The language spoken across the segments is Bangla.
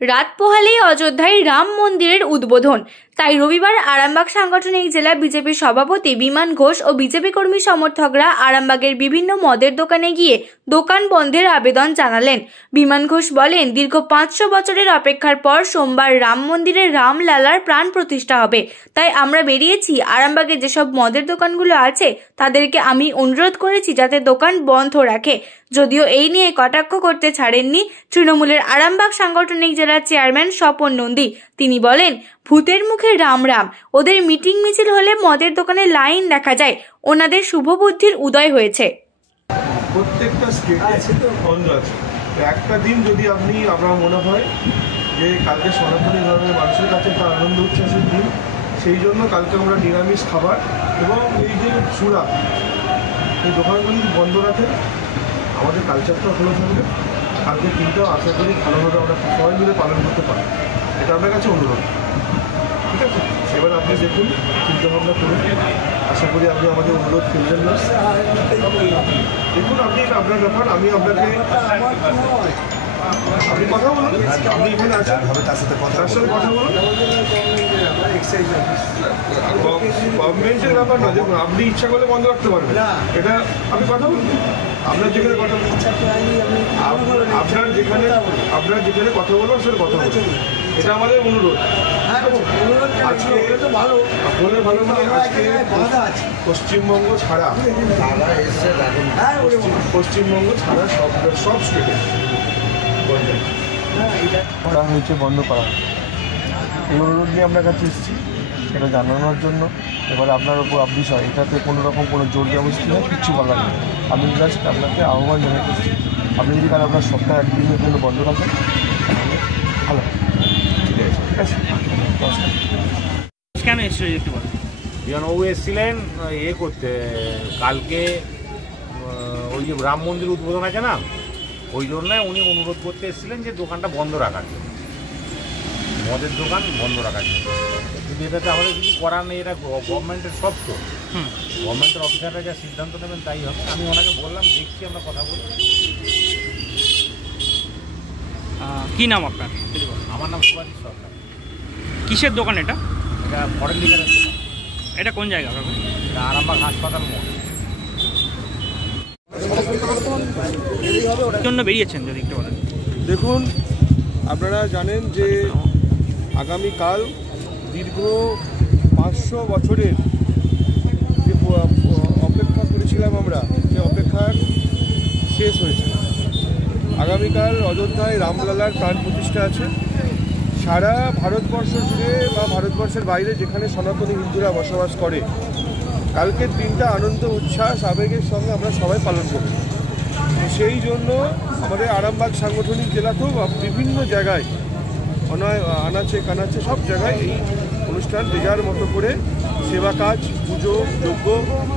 রাত পোহালেই অযোধ্যায় রাম মন্দিরের উদ্বোধন। তাই রবিবার আরামবাগ সাংগঠনিক জেলা বিজেপি সভাপতি বিমান ঘোষ ও বিজেপি কর্মী সমর্থকরা আরামবাগের বিভিন্ন মদের দোকানে গিয়ে দোকান বন্ধের আবেদন জানালেন। বিমান ঘোষ বলেন, দীর্ঘ 500 বছরের অপেক্ষার পর সোমবার রাম মন্দিরে রামলালার প্রাণ প্রতিষ্ঠা হবে। তাই আমরা বেরিয়েছি। আরামবাগে যেসব মদের দোকানগুলো আছে তাদেরকে আমি অনুরোধ করেছি যাতে দোকান বন্ধ রাখে। যদিও এই নিয়ে কটাক্ষ করতে ছাড়েননি তৃণমূলের আরামবাগ সাংগঠনিক জেলার চেয়ারম্যান স্বপন নন্দী। তিনি বলেন, ভূতের মুখে রাম রাম, ওদের মিটিং মিছিল হলে মদের দোকানে লাইন দেখা যায়। ওনাদের শুভবুদ্ধির উদয় হয়েছে। প্রত্যেকটা স্টেটে বন্ধ আছে। একটা দিন যদি আপনার মনে হয় যে কালকে সনাতনী ধর্মের মানুষের কাছে একটা আনন্দ উচ্ছ্বাসের দিন, সেই জন্য কালকে আমরা নিরামিষ খাবার এবং এই যে চূড়া, এই দোকানগুলি বন্ধ রাখে, আমাদের কালচারটা ভালো থাকবে। কালকে দিনটাও আশা করি ভালোভাবে আমরা সবাই মিলে পালন করতে পারি, এটা আপনার কাছে অনুরোধ। ঠিক আছে, এবার আপনি দেখুন, চিন্তাভাবনা করুন। আশা করি আপনি আমাদের অনুরোধ করবেন না। দেখুন, আপনি এটা আপনার ব্যাপার। আমি আপনাকে আপনি কথা বলুন, আপনি এখানে আছেন, তার সাথে কথা বলুন। গভর্নমেন্টের ব্যাপার না, দেখুন আপনি ইচ্ছা করলে বন্ধ রাখতে পারবেন, এটা আপনি কথা বলুন। আপনার যেখানে কথা আপনার যেখানে কথা বলবেন সেটা কথা বলুন, এটা আমাদের অনুরোধ। আজকে ভালো মানে আজকে পশ্চিমবঙ্গ ছাড়া সব স্টেটে করা হয়েছে, বন্ধ করা হয়েছে। এই অনুরোধ নিয়ে আপনার কাছে এসেছি, এটা জানানোর জন্য। এবার আপনার উপর বিষয়, এটাতে কোনো রকম কোনো জোর জবরদস্তি নেই, কিচ্ছু বলার নেই। আমি জাস্ট আপনাকে আহ্বান জানাতে এসেছি, আপনি যদি কাল আপনার সপ্তাহে একদিনের জন্য বন্ধ রাখেন তাহলে ভালো। ঠিক আছে, নমস্কার। কেন এসেছিল একটু বলেন। বিমানবাবু এসেছিলেন করতে, কালকে ওই যে রাম মন্দির উদ্বোধন আছে না, ওই জন্য উনি অনুরোধ করতে এসেছিলেন যে দোকানটা বন্ধ রাখার জন্য, মদের দোকান বন্ধ রাখার জন্য। কিন্তু এটাতে আমাদের কিছু করার নেই, এটা গভর্নমেন্টের সব তো, গভর্নমেন্টের অফিসাররা যা সিদ্ধান্ত নেবেন তাই হবে। আমি ওনাকে বললাম, দেখছি আমরা কথা বলি। কী নাম আপনার? আমার নাম সুভাষিস সরকার। কিসের দোকান এটা? এটা ফরেন লিগারের দোকান। এটা কোন জায়গা? এটা আরামবাগ হাসপাতাল মোড়। জন্য বেরিয়েছেন যদি একটু বলেন। দেখুন, আপনারা জানেন যে আগামীকাল দীর্ঘ 500 বছরের যে অপেক্ষা করেছিলাম আমরা, সে অপেক্ষার শেষ হয়েছে। আগামীকাল অযোধ্যায় রামলালার প্রাণ প্রতিষ্ঠা আছে। সারা ভারতবর্ষ জুড়ে বা ভারতবর্ষের বাইরে যেখানে সনাতনী হিন্দুরা বসবাস করে, কালকের দিনটা আনন্দ উচ্ছ্বাস আবেগের সঙ্গে আমরা সবাই পালন করি। সেই জন্য আমাদের আরামবাগ সাংগঠনিক জেলাতেও বিভিন্ন জায়গায় আনাচে কানাচে সব জায়গায় এই অনুষ্ঠান যে যার মতো করে সেবা কাজ, পুজো, যজ্ঞ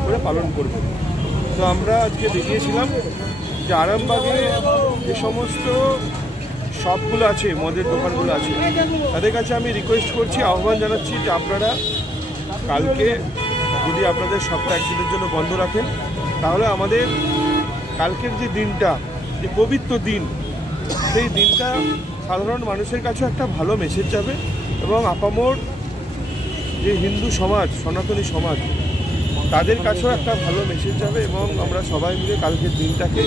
করে পালন করব। তো আমরা আজকে বেরিয়েছিলাম যে আরামবাগে যে সমস্ত শপগুলো আছে, মদের দোকানগুলো আছে, তাদের কাছে আমি রিকোয়েস্ট করছি, আহ্বান জানাচ্ছি যে আপনারা কালকে যদি আপনাদের সপ্তাহ একদিনের জন্য বন্ধ রাখেন, তাহলে আমাদের কালকের যে দিনটা, যে পবিত্র দিন, সেই দিনটা সাধারণ মানুষের কাছেও একটা ভালো মেসেজ যাবে এবং আপামর যে হিন্দু সমাজ, সনাতনী সমাজ, তাদের কাছেও একটা ভালো মেসেজ যাবে এবং আমরা সবাই মিলে কালকের দিনটাকে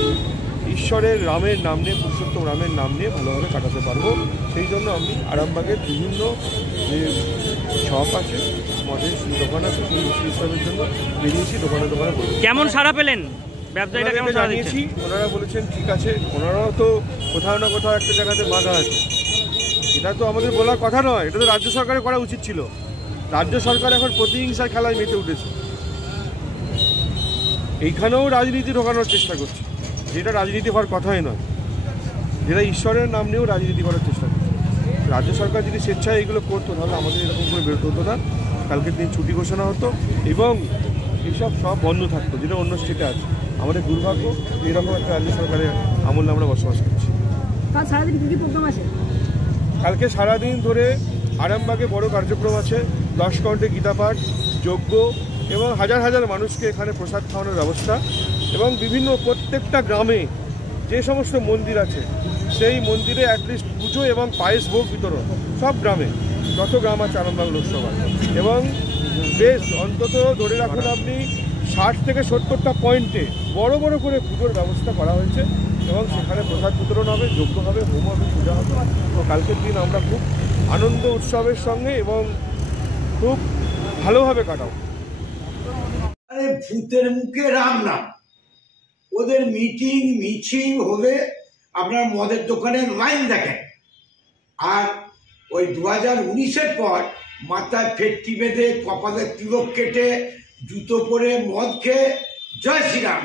ঈশ্বরের রামের নাম নিয়ে, পুরুষোত্তম রামের নাম নিয়ে ভালোভাবে কাটাতে পারবো। সেই জন্য আমি আরামবাগের বিভিন্ন যে শপ আছে, মদের দোকান আছে, সেই উৎসবের জন্য বেরিয়েছি, দোকানে দোকানে বলবো। কেমন সাড়া পেলেন? ব্যবসায়ীরা কেমন সাড়া দিয়েছি? ওনারা বলেছেন ঠিক আছে। ওনারাও তো কোথাও না কোথাও একটা জায়গাতে বাধা আছে। এটা তো আমাদের বলার কথা নয়, এটা তো রাজ্য সরকারের করা উচিত ছিল। রাজ্য সরকার এখন প্রতিহিংসার খেলায় মেতে উঠেছে। এইখানেও রাজনীতি ঢোকানোর চেষ্টা করছে, যেটা রাজনীতি হওয়ার কথাই নয়, যেটা ঈশ্বরের নাম নিয়েও রাজনীতি করার চেষ্টা করছে। রাজ্য সরকার যদি স্বেচ্ছায় এগুলো করতো তাহলে আমাদের এরকম করে বেরোতে হতো না, কালকের দিন ছুটি ঘোষণা হতো এবং এইসব সব বন্ধ থাকতো, যেটা অন্য স্টেটে আছে। আমাদের দুর্ভাগ্য এরকম একটা রাজ্য সরকারের আমলে আমরা বসবাস করছি। কালকে সারাদিন ধরে আরামবাগে বড় কার্যক্রম আছে, 10 ঘন্টা গীতাপাঠ, যজ্ঞ এবং হাজার হাজার মানুষকে এখানে প্রসাদ খাওয়ানোর ব্যবস্থা এবং বিভিন্ন প্রত্যেকটা গ্রামে যে সমস্ত মন্দির আছে সেই মন্দিরে অ্যাটলিস্ট পুজো এবং পায়েস ভোগ বিতরণ সব গ্রামে, যত গ্রাম আছে আরামবাগ লোকসভায়। এবং বেশ অন্তত ধরে রাখুন আপনি 60 থেকে 70টা পয়েন্টে বড় বড় করে পুজোর ব্যবস্থা করা হয়েছে এবং সেখানে প্রসাদ বিতরণ হবে, যজ্ঞ হবে, হোম হবে, পূজা হবে। তো কালকের দিন আমরা খুব আনন্দ উৎসবের সঙ্গে এবং খুব ভালোভাবে কাটাবো। আরে ভূতের মুখে রাম নাম, ওদের মিটিং মিছিল হলে আপনার মদের দোকানের লাইন দেখেন। আর ওই 2019-এর পর মাথায় ফেটটি বেঁধে কপালে তিলক কেটে জুতো পরে মদ খেয়ে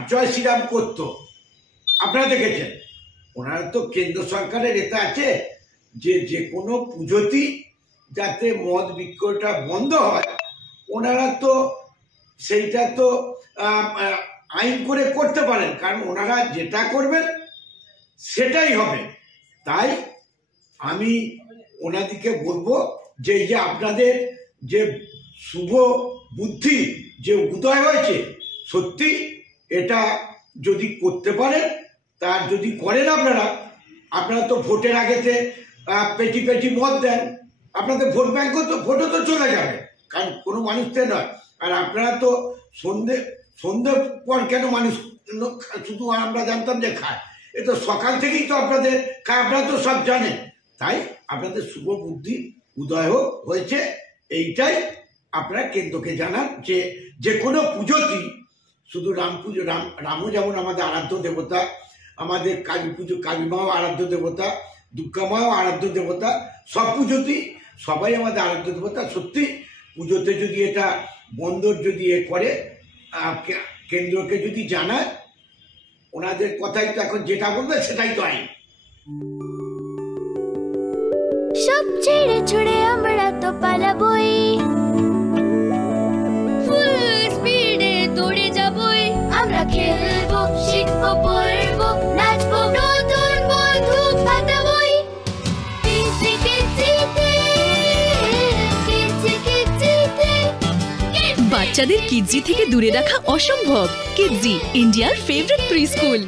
জয় শ্রীরাম করতো, আপনারা দেখেছেন। ওনারা তো কেন্দ্র সরকারের এটা আছে যে কোনো পুজোতেই যাতে মদ বিক্রয়টা বন্ধ হয়, ওনারা তো সেইটা তো আইন করে করতে পারেন, কারণ ওনারা যেটা করবেন সেটাই হবে। তাই আমি ওনাদিকে বলবো যে আপনাদের যে শুভ বুদ্ধি যে উদয় হয়েছে, সত্যি এটা যদি করতে পারেন, তা যদি করেন আপনারা তো ভোটের আগেতে পেটি পেটি মদ দেন, আপনাদের ভোট ব্যাংকও তো ভোটও তো চলে যাবে, কারণ কোনো মানুষকে নয়। আর আপনারা তো সন্ধ্যে পর কেন মানুষ শুধু আমরা জানতাম যে খায়, এ তো সকাল থেকেই তো আপনাদের খায়, আপনারা তো সব জানেন। তাই আপনাদের শুভ বুদ্ধি উদয় হয়েছে, এইটাই আপনারা কেন্দ্রকে জানান যে কোনো পুজোতেই শুধু রাম পুজো, রামও যেমন আমাদের আরাধ্য দেবতা, আমাদের কালী পুজো কালী মাও আরাধ্য দেবতা, দুর্গা মাও আরাধ্য দেবতা, সব পুজোতেই সবাই আমাদের আরাধ্য দেবতা। সত্যি পুজোতে যদি এটা বন্দর যদি করে কেন্দ্রকে যদি জানায়, ওনাদের কথাই তো এখন যেটা বলবে সেটাই তো আইন। সব ছেড়ে ছুড়ে আমরা তো পালাবই, ফুল স্পিডে দৌড়ে যাবই, আমরা খেলবো, শিখবো, পড়বো, নাচবো, নতুন বন্ধু পাতাবই। বাচ্চাদের কিডজি থেকে দূরে রাখা অসম্ভব। কিডজি, ইন্ডিয়ার ফেভারিট প্রি স্কুল।